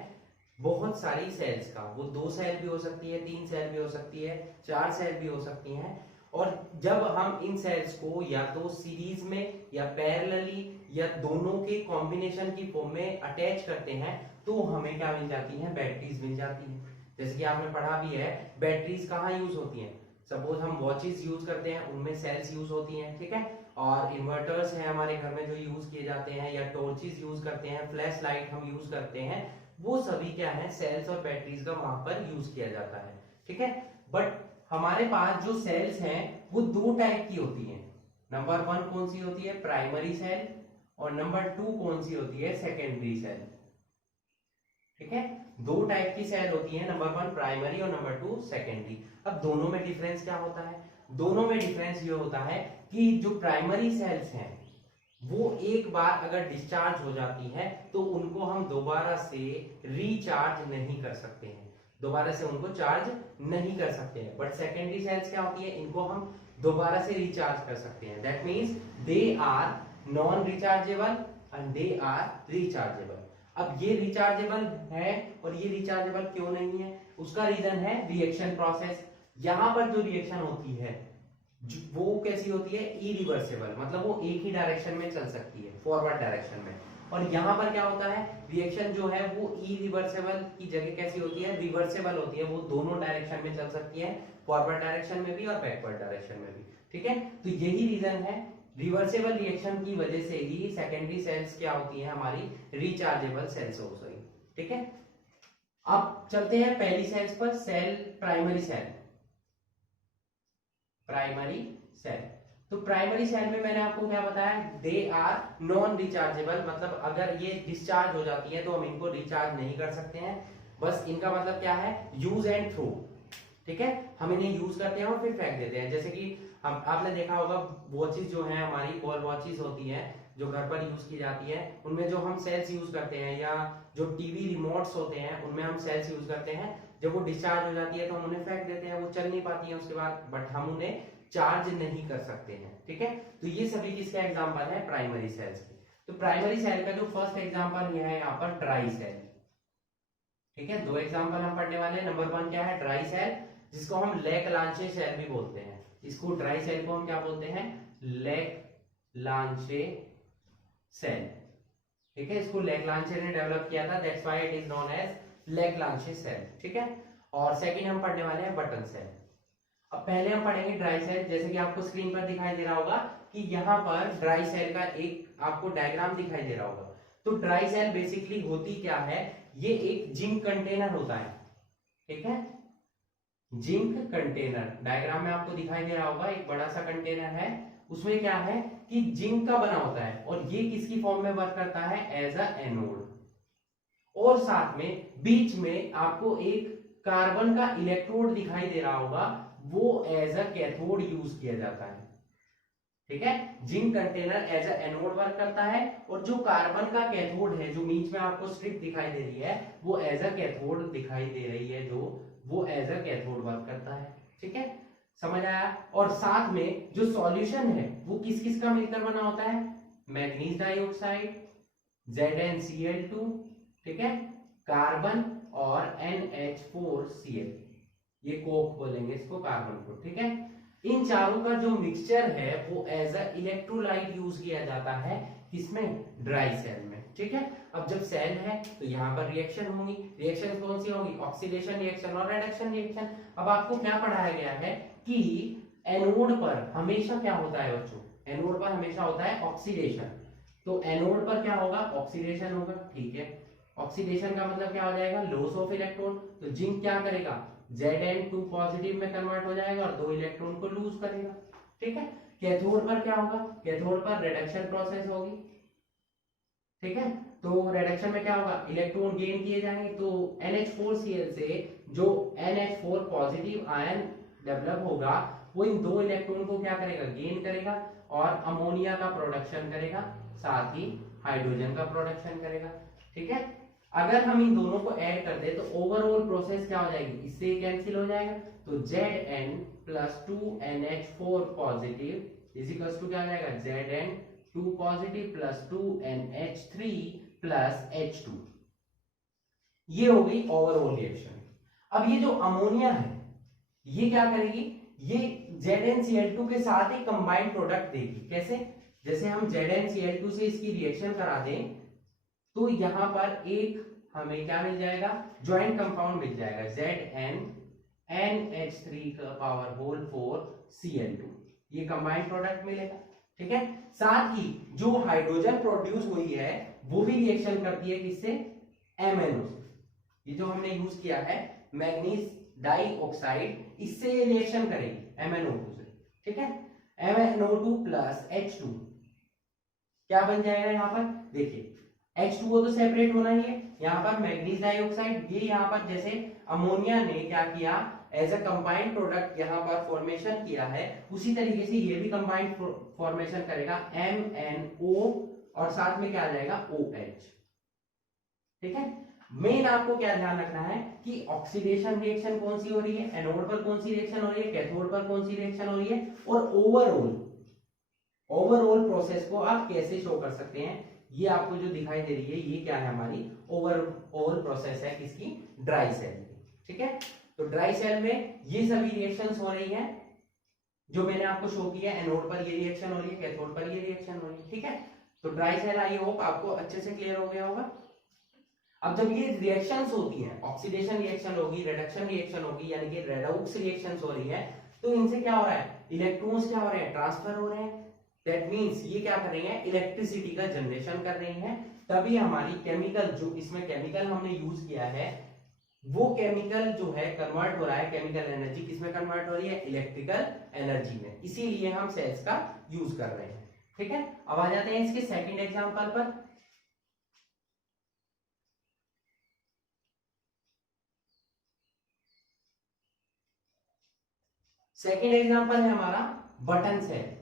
बहुत सारी सेल्स का। वो 2 सेल भी हो सकती है, 3 सेल भी हो सकती है, 4 सेल भी हो सकती हैं। और जब हम इन सेल्स को या तो सीरीज में या पैरेलली या दोनों के कॉम्बिनेशन की फॉर्म में अटैच करते हैं तो हमें क्या मिल जाती है, बैटरीज मिल जाती है। जैसे कि आपने पढ़ा भी है, बैटरीज कहाँ यूज होती हैं, सपोज हम वॉचेस यूज करते हैं, उनमें सेल्स यूज होती हैं। ठीक है, और इन्वर्टर्स हैं हमारे घर में जो यूज किए जाते हैं, या टॉर्चेस यूज करते हैं, फ्लैश लाइट हम यूज करते हैं, वो सभी क्या है, सेल्स और बैटरीज का वहां पर यूज किया जाता है। ठीक है, बट हमारे पास जो सेल्स हैं वो 2 टाइप की होती हैं। नंबर 1 कौन सी होती है, प्राइमरी सेल, और नंबर 2 कौन सी होती है, सेकेंडरी सेल। ठीक है, 2 टाइप की सेल होती है, नंबर 1 प्राइमरी और नंबर 2 सेकेंडरी। अब दोनों में डिफरेंस क्या होता है, दोनों में डिफरेंस ये होता है कि जो प्राइमरी सेल्स हैं वो एक बार अगर डिस्चार्ज हो जाती है तो उनको हम दोबारा से रिचार्ज नहीं कर सकते हैं, दोबारा से उनको चार्ज नहीं कर सकते हैं। बट सेकेंडरी सेल्स क्या होती है, इनको हम दोबारा से रिचार्ज कर सकते हैं। That means they are non rechargeable and they are rechargeable. अब ये रिचार्जेबल है और ये रिचार्जेबल क्यों नहीं है, उसका रीजन है रिएक्शन प्रोसेस। यहां पर जो रिएक्शन होती है वो कैसी होती है, इरिवर्सिबल, मतलब वो एक ही डायरेक्शन में चल सकती है, फॉरवर्ड डायरेक्शन में। और यहाँ पर क्या होता है, रिएक्शन जो है वो इरिवर्सिबल की जगह कैसी होती है, रिवर्सिबल होती है, वो दोनों डायरेक्शन में चल सकती है, फॉरवर्ड डायरेक्शन में भी और बैकवर्ड डायरेक्शन में भी। ठीक है, तो यही रीजन है, रिवर्सिबल रिएक्शन की वजह से ही सेकेंडरी सेल्स क्या होती है, हमारी रिचार्जेबल सेल्स हो गई। ठीक है, अब चलते हैं पहली सेल्स पर, cell primary cell. Primary cell, तो प्राइमरी सेल में मैंने आपको क्या बताया, दे आर नॉन रिचार्जेबल, मतलब अगर ये डिस्चार्ज हो जाती है तो हम इनको रिचार्ज नहीं कर सकते हैं। बस इनका मतलब क्या है, यूज एंड थ्रो। ठीक है, हम इन्हें यूज करते हैं और फिर फेंक देते हैं। जैसे कि हम, आपने देखा होगा वॉचेस जो है हमारी, वॉल वॉचेस होती हैं जो घर पर यूज की जाती है, उनमें जो हम सेल्स यूज करते हैं, या जो टीवी रिमोट्स होते हैं उनमें हम सेल्स यूज करते हैं, जब वो डिस्चार्ज हो जाती है तो हम उन्हें फेंक देते हैं, वो चल नहीं पाती है उसके बाद, बट हम उन्हें चार्ज नहीं कर सकते हैं। ठीक है, तो ये सभी किसका एग्जांपल है, प्राइमरी सेल्स की। तो प्राइमरी सेल का जो फर्स्ट एग्जांपल यह है यहाँ पर ड्राई सेल। ठीक है, 2 एग्जांपल हम पढ़ने वाले हैं। नंबर 1 क्या है, ड्राई सेल, जिसको हम लेक-लांचे सेल भी बोलते हैं। इसको ड्राई सेल को हम क्या बोलते हैं, लेक-लांचे सेल। ठीक है, इसको लेक-लांचे ने डेवलप किया था, that's why it is known as Leclanche cell. ठीक है, और सेकंड हम पढ़ने वाले हैं बटन सेल। अब पहले हम पढ़ेंगे ड्राई सेल। जैसे कि आपको स्क्रीन पर दिखाई दे रहा होगा कि यहाँ पर ड्राई सेल का एक आपको डायग्राम दिखाई दे रहा होगा। तो ड्राई सेल बेसिकली होती क्या है, ये एक जिंक कंटेनर होता है। ठीक है, जिंक कंटेनर डायग्राम में आपको दिखाई दे रहा होगा, एक बड़ा सा कंटेनर है, उसमें क्या है कि जिंक का बना होता है, और ये किसकी फॉर्म में वर्क करता है, एज अ एनोड। और साथ में बीच में आपको एक कार्बन का इलेक्ट्रोड दिखाई दे रहा होगा, वो एज अ कैथोड यूज किया जाता है। ठीक है, zinc container as a anode work करता है, और जो कार्बन का कैथोड है, जो बीच में आपको स्ट्रिप दिखाई दे रही है, वो एज अ कैथोड दिखाई दे रही है, जो वो एज अ कैथोड वर्क करता है। ठीक है, समझ आया। और साथ में जो सॉल्यूशन है वो किस किस का मिलकर बना होता है, मैग्नीज डाइऑक्साइड, ZnCl2, ठीक है, कार्बन और NH4Cl, ये कोक बोलेंगे इसको, कार्बन को। ठीक है, इन चारों का जो मिक्सचर है वो एज अ इलेक्ट्रोलाइट यूज किया जाता है, किसमें, ड्राई सेल में। ठीक है, अब जब सेल है तो यहाँ पर रिएक्शन होंगी, रिएक्शन कौन सी होंगी, ऑक्सीडेशन रिएक्शन और रिडक्शन रिएक्शन। अब आपको क्या पढ़ाया गया है कि एनोड पर हमेशा क्या होता है बच्चों, एनोड पर हमेशा होता है ऑक्सीडेशन। तो एनोड पर क्या होगा, ऑक्सीडेशन होगा। ठीक है, ऑक्सीडेशन का मतलब क्या हो जाएगा, लॉस ऑफ इलेक्ट्रॉन। तो जिंक क्या करेगा, Zn2 पॉजिटिव में कन्वर्ट हो जाएगा और 2 इलेक्ट्रॉन को लूज करेगा। ठीक है, कैथोड पर क्या होगा, कैथोड पर रिडक्शन प्रोसेस होगी। ठीक है, तो रिडक्शन में क्या होगा, इलेक्ट्रॉन गेन किए जाएंगे, तो NH4Cl से जो NH4 पॉजिटिव आयन डेवलप होगा, वो इन 2 इलेक्ट्रॉन को क्या करेगा, गेन करेगा, और अमोनिया का प्रोडक्शन करेगा, साथ ही हाइड्रोजन का प्रोडक्शन करेगा। ठीक है, अगर हम इन दोनों को ऐड कर दे तो ओवरऑल प्रोसेस क्या हो जाएगी, इससे कैंसिल हो जाएगा, तो Zn plus 2NH4 positive is equal to क्या हो जाएगा, Zn 2 positive plus 2NH3 plus H2। ये हो गई ओवरऑल रिएक्शन। अब ये जो अमोनिया है ये क्या करेगी, ये ZnCl2 के साथ एक कंबाइंड प्रोडक्ट देगी। कैसे, जैसे हम ZnCl2 से इसकी रिएक्शन करा दें तो यहां पर एक हमें क्या मिल जाएगा, ज्वाइंट कंपाउंड मिल जाएगा, ZnNH3 का पावर होल 4 Cl2, ये कंबाइंड प्रोडक्ट मिलेगा। ठीक है, साथ ही जो हाइड्रोजन प्रोड्यूस हुई है वो भी रिएक्शन करती है किससे, MnO से। ये जो हमने यूज किया है मैग्नीज डाइऑक्साइड, इससे ये रिएक्शन करेगी MnO2 से। ठीक है, MnO2 प्लस H2 क्या बन जाएगा, यहां पर देखिए H2O तो सेपरेट होना ही है, यहाँ पर मैग्नीज डाइऑक्साइड, ये यहाँ पर जैसे अमोनिया ने क्या किया एज अ कंबाइंड प्रोडक्ट यहाँ पर फॉर्मेशन किया है, उसी तरीके से ये भी कंबाइंड फॉर्मेशन करेगा MnO और साथ में क्या आ जाएगा OH। ठीक है, मेन आपको क्या ध्यान रखना है कि ऑक्सीडेशन रिएक्शन कौन सी हो रही है, एनोड पर कौन सी रिएक्शन हो रही है, कैथोड पर कौन सी रिएक्शन हो रही है, और ओवरऑल प्रोसेस को आप कैसे शो कर सकते हैं। ये आपको जो दिखाई दे रही है ये क्या है, हमारी ओवरऑल प्रोसेस है किसकी, ड्राई सेल की। ठीक है, तो ड्राई सेल में ये सभी रिएक्शंस हो रही हैं जो मैंने आपको शो किया, एनोड पर ये रिएक्शन हो रही है, कैथोड पर ये रिएक्शन हो रही है। ठीक है, तो ड्राई सेल आई होप आपको अच्छे से क्लियर हो गया होगा। अब जब ये रिएक्शंस होती हैं, ऑक्सीडेशन रिएक्शन होगी, रिडक्शन रिएक्शन होगी, यानी कि रेडॉक्स रिएक्शंस हो रही है, तो इनसे क्या हो रहा है, इलेक्ट्रॉन्स क्या हो रहे हैं, ट्रांसफर हो रहे हैं। दैट मींस ये क्या कर रही हैं, इलेक्ट्रिसिटी का जनरेशन कर रही हैं। तभी हमारी केमिकल, जो इसमें केमिकल हमने यूज किया है वो केमिकल जो है कन्वर्ट हो रहा है, केमिकल एनर्जी किसमें कन्वर्ट हो रही है, इलेक्ट्रिकल एनर्जी में, इसीलिए हम सेल्स का यूज कर रहे हैं। ठीक है, अब आ जाते हैं इसके सेकंड एग्जांपल पर। सेकंड एग्जांपल है हमारा button cell.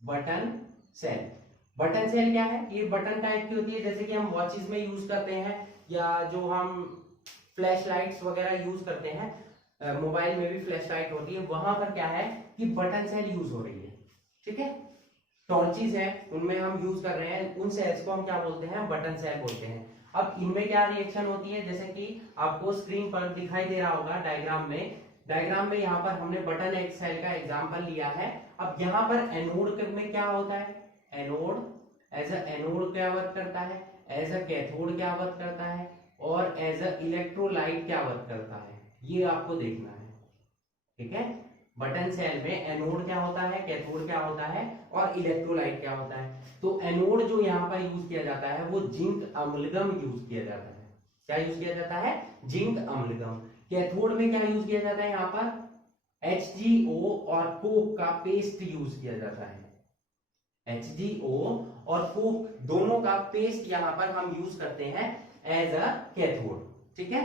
Button cell, button cell क्या है, ये बटन टाइप की होती है, जैसे कि हम वॉचेस में यूज करते हैं या जो हम फ्लैश लाइट्स वगैरह यूज करते हैं, मोबाइल में भी फ्लैश लाइट होती है, वहां पर क्या है कि बटन सेल यूज हो रही है। ठीक है, टॉर्चेस है उनमें हम यूज कर रहे हैं, उन सेल्स को हम क्या बोलते हैं, बटन सेल बोलते हैं। अब इनमें क्या रिएक्शन होती है, जैसे कि आपको स्क्रीन पर दिखाई दे रहा होगा डायग्राम में यहाँ पर हमने बटन एक सेल का एग्जांपल लिया है। अब यहाँ पर एनोड में क्या होता है, एनोड एज अ एनोड क्या वर्क करता है, एज अ कैथोड क्या वर्क करता है, और एज अ इलेक्ट्रोलाइट क्या वर्क करता है, ये आपको देखना है। ठीक है, बटन सेल में एनोड क्या होता है, कैथोड क्या होता है, और इलेक्ट्रोलाइट क्या होता है। तो एनोड जो यहाँ पर यूज किया जाता है वो जिंक अम्लगम यूज किया जाता है। क्या यूज किया जाता है, जिंक अम्लगम। कैथोड में क्या यूज किया जाता है, यहाँ पर HgO और कोक का पेस्ट यूज किया जाता है। HgO और कोक दोनों का पेस्ट यहाँ पर हम यूज करते हैं एज अ कैथोड। ठीक है,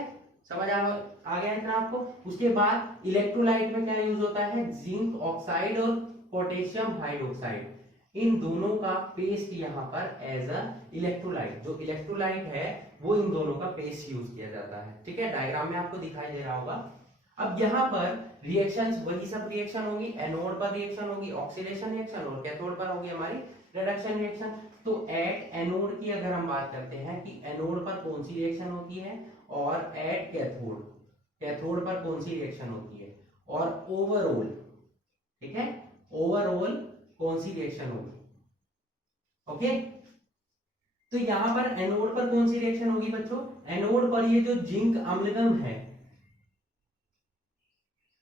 समझ आ गया इतना आपको। उसके बाद इलेक्ट्रोलाइट में क्या यूज होता है, जिंक ऑक्साइड और पोटेशियम हाइड्रोक्साइड, इन दोनों का पेस्ट यहाँ पर एज अ इलेक्ट्रोलाइट, जो इलेक्ट्रोलाइट है वो इन दोनों का पेस्ट यूज किया जाता है। ठीक है, डायग्राम में आपको दिखाई दे रहा होगा। अब यहाँ पर रिएक्शंस वही सब रिएक्शन होगी, एनोड पर रिएक्शन होगी ऑक्सीडेशन रिएक्शन, और कैथोड पर होगी हमारी रिडक्शन रिएक्शन। तो एट एनोड की अगर हम बात करते हैं कि एनोड पर कौन सी रिएक्शन होती है, और एट कैथोड पर कौन सी रिएक्शन होती है, और ओवरऑल, ठीक है, ओवरऑल कौन सी रिएक्शन होगी। ओके, तो यहां पर एनोड पर कौन सी रिएक्शन होगी बच्चों, एनोड पर ये जो जिंक अम्लगम है,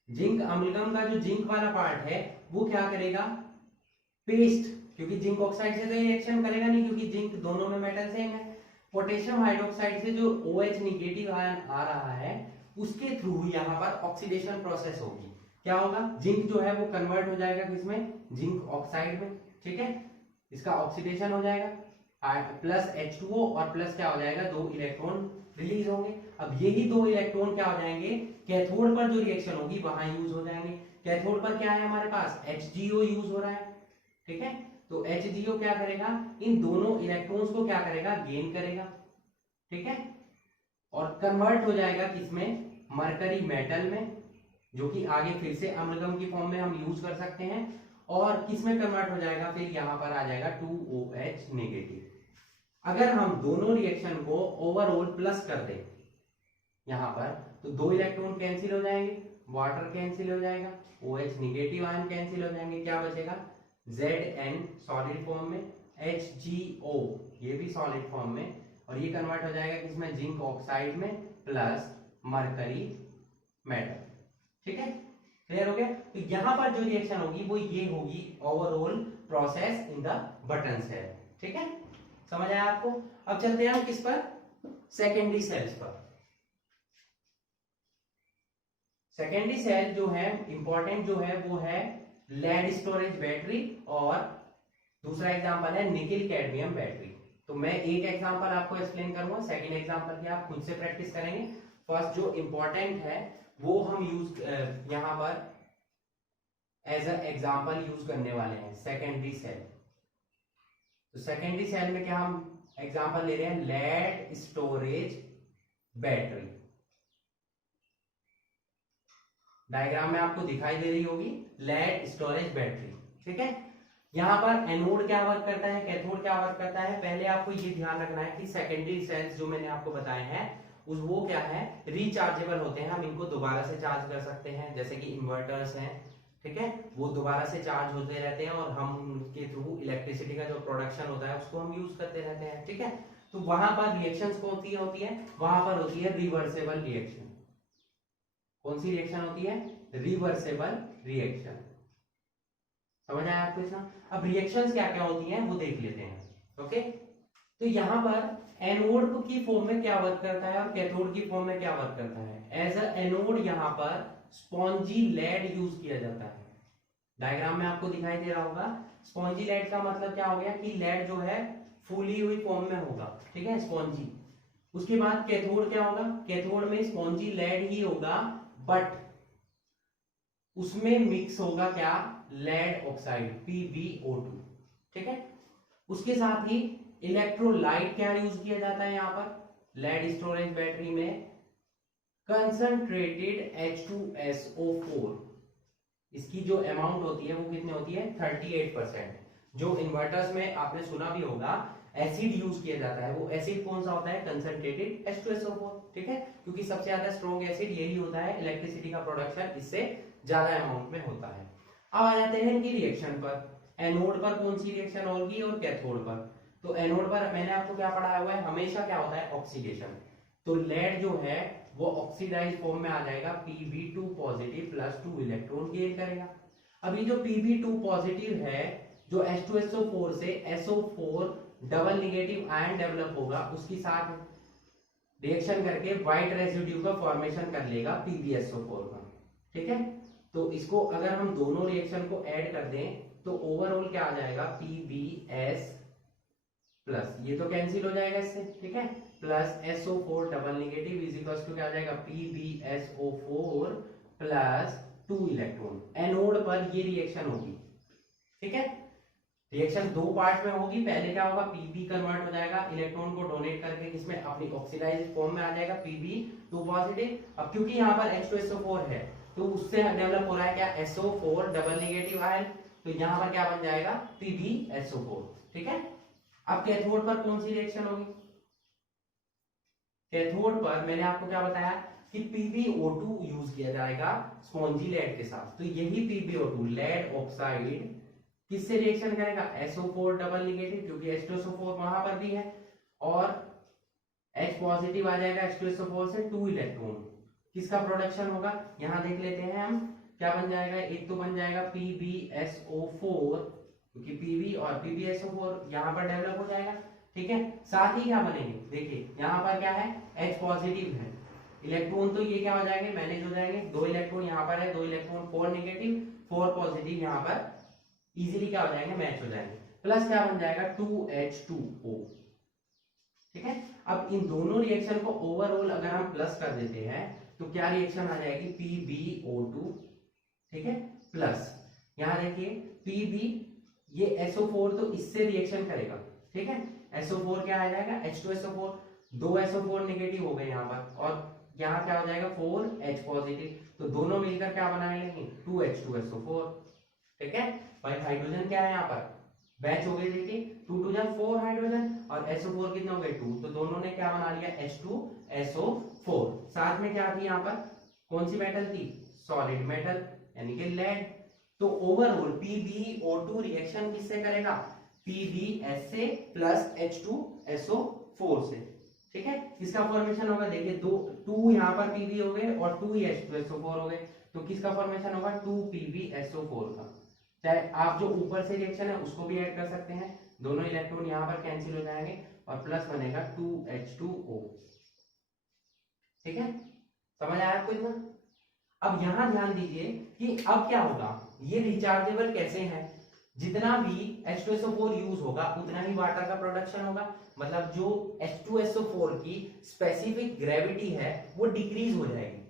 जिंक अम्लगम का जो जिंक वाला पार्ट है वो क्या करेगा, पेस्ट, क्योंकि जिंक ऑक्साइड से तो ये रिएक्शन करेगा नहीं क्योंकि जिंक दोनों में मेटल सेम है। पोटेशियम हाइड्रोक्साइड से जो OH निगेटिव आयन आ रहा है उसके थ्रू यहाँ पर ऑक्सीडेशन प्रोसेस होगी। क्या होगा, जिंक जो है वो कन्वर्ट हो जाएगा किसमें, जिंक ऑक्साइड में। ठीक है, इसका ऑक्सीडेशन हो जाएगा, प्लस H2O और प्लस क्या हो जाएगा, 2 इलेक्ट्रॉन रिलीज होंगे। अब यही 2 इलेक्ट्रॉन क्या हो जाएंगे, कैथोड पर जो रिएक्शन होगी वहां यूज हो जाएंगे। कैथोड पर क्या है हमारे पास, HgO यूज हो रहा है। ठीक है, तो HgO क्या करेगा, इन दोनों इलेक्ट्रॉन्स को क्या करेगा, गेन करेगा, ठीक है, और कन्वर्ट हो जाएगा किसमें, मरकरी मेटल में, जो कि आगे फिर से अम्लगम की फॉर्म में हम यूज कर सकते हैं, और किसमें कन्वर्ट हो जाएगा, फिर यहां पर आ जाएगा 2OH नेगेटिव। अगर हम दोनों रिएक्शन को ओवरऑल प्लस कर दें यहां पर, तो 2 इलेक्ट्रॉन कैंसिल हो जाएंगे, वाटर कैंसिल हो जाएगा, OH नेगेटिव आयन कैंसिल हो जाएंगे, क्या बचेगा, Zn सॉलिड फॉर्म में, HgO ये भी सॉलिड फॉर्म में, और ये कन्वर्ट हो जाएगा किसमें, जिंक ऑक्साइड में प्लस मरकरी मेटल, ठीक है, क्लियर हो गया। तो यहां पर जो रिएक्शन होगी वो ये होगी overall process in the button cell, ठीक है, समझ आया आपको। अब चलते हैं हम किस पर, सेकेंडरी सेल्स पर। सेकेंडरी सेल जो है इंपॉर्टेंट जो है वो है लेड स्टोरेज बैटरी, और दूसरा एग्जांपल है निकिल कैडमियम बैटरी। तो मैं एक एग्जांपल आपको एक्सप्लेन करूंगा, सेकंड एग्जांपल की आप खुद से प्रैक्टिस करेंगे। फर्स्ट जो इंपॉर्टेंट है वो हम यूज यहां पर एज अ एग्जांपल यूज करने वाले हैं, सेकेंडरी सेल। तो सेकेंडरी सेल में क्या हम एग्जांपल ले रहे हैं, लेड स्टोरेज बैटरी। डायग्राम में आपको दिखाई दे रही होगी लेड स्टोरेज बैटरी, ठीक है। यहां पर एनोड क्या वर्क करता है, कैथोड क्या वर्क करता है, पहले आपको ये ध्यान रखना है कि सेकेंडरी सेल्स जो मैंने आपको बताए हैं उस वो क्या है, रिचार्जेबल होते हैं, हम इनको दोबारा से चार्ज कर सकते हैं, जैसे कि इन्वर्टर्स हैं, ठीक है, वो दोबारा से चार्ज होते रहते हैं और हम उनके थ्रू इलेक्ट्रिसिटी का जो प्रोडक्शन होता है उसको हम यूज करते रहते हैं, ठीक है। तो वहां पर रिएक्शंस कौन सी होती है, वहां पर होती है रिवर्सेबल रिएक्शन। कौन सी रिएक्शन होती है, रिवर्सेबल रिएक्शन, समझ आया आपको इतना। अब रिएक्शंस क्या क्या होती हैं वो देख लेते हैं, ओके। तो यहां पर एनोड की फॉर्म में क्या वर्क करता है और कैथोड की फॉर्म में क्या वर्क करता है। एज अ एनोड यहां पर स्पॉन्जी लेड यूज किया जाता है, डायग्राम में आपको दिखाई दे रहा होगा। स्पॉन्जी लेड का मतलब क्या हो गया कि लेड जो है फूली हुई फॉर्म में होगा, ठीक है, स्पॉन्जी। उसके बाद कैथोड क्या होगा, कैथोड में स्पॉन्जी लेड ही होगा, बट उसमें मिक्स होगा क्या, लेड ऑक्साइड PbO2, ठीक है। उसके साथ ही इलेक्ट्रोलाइट क्या यूज किया जाता है यहाँ पर लेड स्टोरेज बैटरी में, कंसंट्रेटेड H2SO4। इसकी जो अमाउंट होती है वो कितनी होती है, 38%। जो इन्वर्टर्स में आपने सुना भी होगा एसिड यूज किया जाता है, वो एसिड कौन सा होता है, कंसंट्रेटेड H2SO4, ठीक है, क्योंकि सबसे ज्यादा स्ट्रॉन्ग एसिड यही होता है, इलेक्ट्रिसिटी का प्रोडक्शन इससे ज्यादा अमाउंट में होता है। अब आ जाते हैं इनकी रिएक्शन पर, एनोड पर कौन सी रिएक्शन होगी और कैथोड पर। तो एनोड पर मैंने आपको क्या पढ़ाया हुआ है, हमेशा क्या होता है, ऑक्सीडेशन। तो लेड जो है वो ऑक्सीडाइज फॉर्म में आ जाएगा, Pb2 positive plus 2 electron gain करेगा। अभी जो Pb2 पॉजिटिव है, जो H2SO4 से SO4 double negative ion develop होगा, उसके साथ रिएक्शन करके व्हाइट रेसिड्यू का फॉर्मेशन कर लेगा PbSO4 का, ठीक है। तो इसको अगर हम दोनों रिएक्शन को ऐड कर दें तो ओवरऑल क्या आ जाएगा, PbS प्लस, ये तो कैंसिल हो जाएगा इससे, ठीक है, plus SO4 double negative is equal to क्या आ जाएगा, PbSO4 प्लस 2 इलेक्ट्रॉन। एनोड पर ये रिएक्शन होगी, ठीक है। रिएक्शन दो पार्ट में होगी, पहले क्या होगा, Pb कन्वर्ट हो जाएगा इलेक्ट्रॉन को डोनेट करके किसमें, अपनी ऑक्सीडाइज्ड फॉर्म में आ जाएगा Pb2 पॉजिटिव। अब क्योंकि यहाँ पर H2SO4 है तो उससे डेवलप हो रहा है क्या, SO4 डबल नेगेटिव आयन, तो यहाँ पर क्या बन जाएगा, PbSO4, ठीक है। अब कैथोड पर कौन सी रिएक्शन होगी, कैथोड पर मैंने आपको क्या बताया कि PbO2 यूज किया जाएगा स्पॉन्जी लेड के साथ। तो यही PbO2 लेड ऑक्साइड किससे रिएक्शन करेगा, SO4 डबल निगेटिव, क्योंकि H2SO4 वहां पर भी है, और H पॉजिटिव आ जाएगा H2SO4 से 2 इलेक्ट्रॉन, किसका प्रोडक्शन होगा, यहां देख लेते हैं हम क्या बन जाएगा। एक तो बन जाएगा PbSO4, क्योंकि Pb और PbSO4 यहां पर डेवलप हो जाएगा, ठीक है। साथ ही क्या बनेंगे, देखिए यहां पर क्या है, H पॉजिटिव है, इलेक्ट्रॉन तो ये क्या हो जाएंगे, मैनेज हो जाएंगे, 2 इलेक्ट्रॉन यहाँ पर है, 2 इलेक्ट्रॉन 4 नेगेटिव 4 पॉजिटिव यहाँ पर इजीली क्या हो जाएंगे, मैच हो जाएंगे, प्लस क्या बन जाएगा 2H2O, ठीक है। अब इन दोनों रिएक्शन को ओवरऑल अगर हम प्लस कर देते हैं तो क्या रिएक्शन आ जाएगी, PbO2, ठीक है, प्लस यहां देखिए Pb ये SO4 तो इससे रिएक्शन करेगा, ठीक है। SO4 क्या आ जाएगा, H2SO4, 2 SO4 नेगेटिव हो गए यहाँ पर, और यहाँ क्या हो जाएगा 4H पॉजिटिव, तो दोनों मिलकर क्या बना लेंगे 2H2SO4, ठीक है। भाई हाइड्रोजन क्या है यहाँ पर बैच हो गई, देखिए 2 2 जा 4 हाइड्रोजन, और SO4 कितने हो गए 2, तो दोनों ने क्या बना लिया H2SO4। साथ में क्या थी यहाँ पर, कौन सी मेटल थी, सॉलिड मेटल यानी कि लेड। तो ओवरऑल PbO2 रिएक्शन किससे करेगा, PbSA प्लस H2SO4 से, ठीक है। किसका फॉर्मेशन होगा, देखिए 2 यहाँ पर Pb हो गए और 2 ही H2SO4 हो गए, तो किसका फॉर्मेशन होगा 2PbSO4 का। चाहे आप जो ऊपर से रिएक्शन है उसको भी ऐड कर सकते हैं, दोनों इलेक्ट्रॉन यहाँ पर कैंसिल हो जाएंगे और प्लस बनेगा 2H2O, ठीक है। समझ आया आपको इतना। अब यहां ध्यान दीजिए कि अब क्या होगा, ये रिचार्जेबल कैसे हैं, जितना भी H2SO4 यूज होगा उतना ही वाटर का प्रोडक्शन होगा, मतलब जो H2SO4 की स्पेसिफिक ग्रेविटी है वो डिक्रीज हो जाएगी,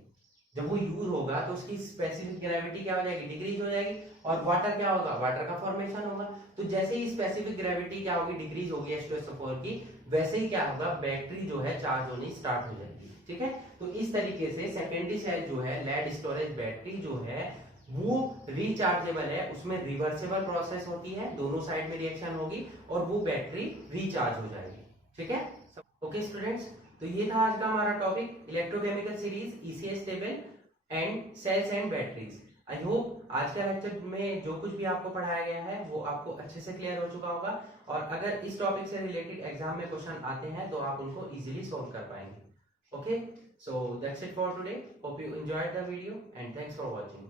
जब वो यूज होगा तो उसकी स्पेसिफिक ग्रेविटी क्या हो जाएगी, डिक्रीज हो जाएगी, और वाटर क्या होगा, वाटर का फॉर्मेशन होगा। तो जैसे ही स्पेसिफिक ग्रेविटी क्या होगी, डिक्रीज होगी H2SO4 की, वैसे ही क्या होगा, बैटरी जो है चार्ज होनी स्टार्ट हो जाएगी, ठीक है। तो इस तरीके से सेकेंडरी सेल जो है, लेड स्टोरेज बैटरी जो है वो रिचार्जेबल है, उसमें रिवर्सेबल प्रोसेस होती है, दोनों साइड में रिएक्शन होगी और वो बैटरी रिचार्ज हो जाएगी, ठीक है। ओके स्टूडेंट्स, तो ये था आज का हमारा topic, electrochemical series, ECS table and cells and batteries. I hope आज का लेक्चर में जो कुछ भी आपको पढ़ाया गया है वो आपको अच्छे से क्लियर हो चुका होगा, और अगर इस टॉपिक से रिलेटेड एग्जाम में क्वेश्चन आते हैं तो आप उनको इजीली सॉल्व कर पाएंगे। Okay, so that's it for today. Hope you enjoyed the video and thanks for watching.